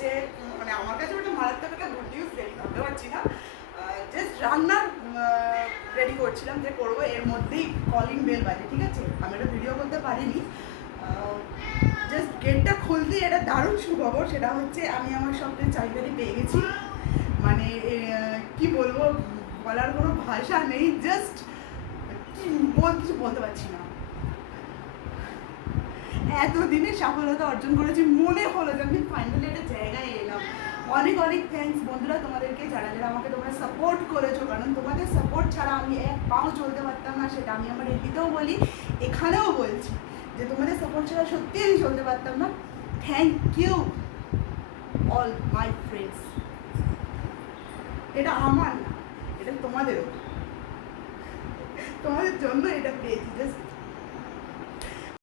হচ্ছে মানে আমার কাছে ওটা মারাত্মক একটা গুড নিউজ রেডি ভাবতে পারছি না। জাস্ট রান্নার রেডি করছিলাম যে করবো, এর মধ্যেই কলিং বেল বাজে, ঠিক আছে? আমি এটা ভিডিও করতে পারিনি। জাস্ট গেটটা খুলতেই এটা দারুণ সুখবর, সেটা হচ্ছে আমি আমার স্বপ্নের চাবিকাঠি পেয়ে গেছি। মানে কি বলবো, বলার কোনো ভাষা নেই, জাস্ট কিছু বলতে পারছি না। এতদিনে সফলতা অর্জন করেছি, মনে হলো যে আমি ফাইনালি একটা জায়গায় এলাম। অনেক অনেক থ্যাঙ্কস বন্ধুরা তোমাদেরকে, যারা যারা আমাকে তোমরা সাপোর্ট করেছো, কারণ তোমাদের সাপোর্ট ছাড়া আমি এক পাও চলতে পারতাম না। সেটা আমি আমার এমনিতেও বলি, এখানেও বলছি যে তোমাদের সাপোর্ট ছাড়া সত্যি আমি চলতে পারতাম না। Thank you all my friends. এটা আমার না, এটা তোমাদেরও, তোমাদের জন্য এটা পেয়েছি। জাস্ট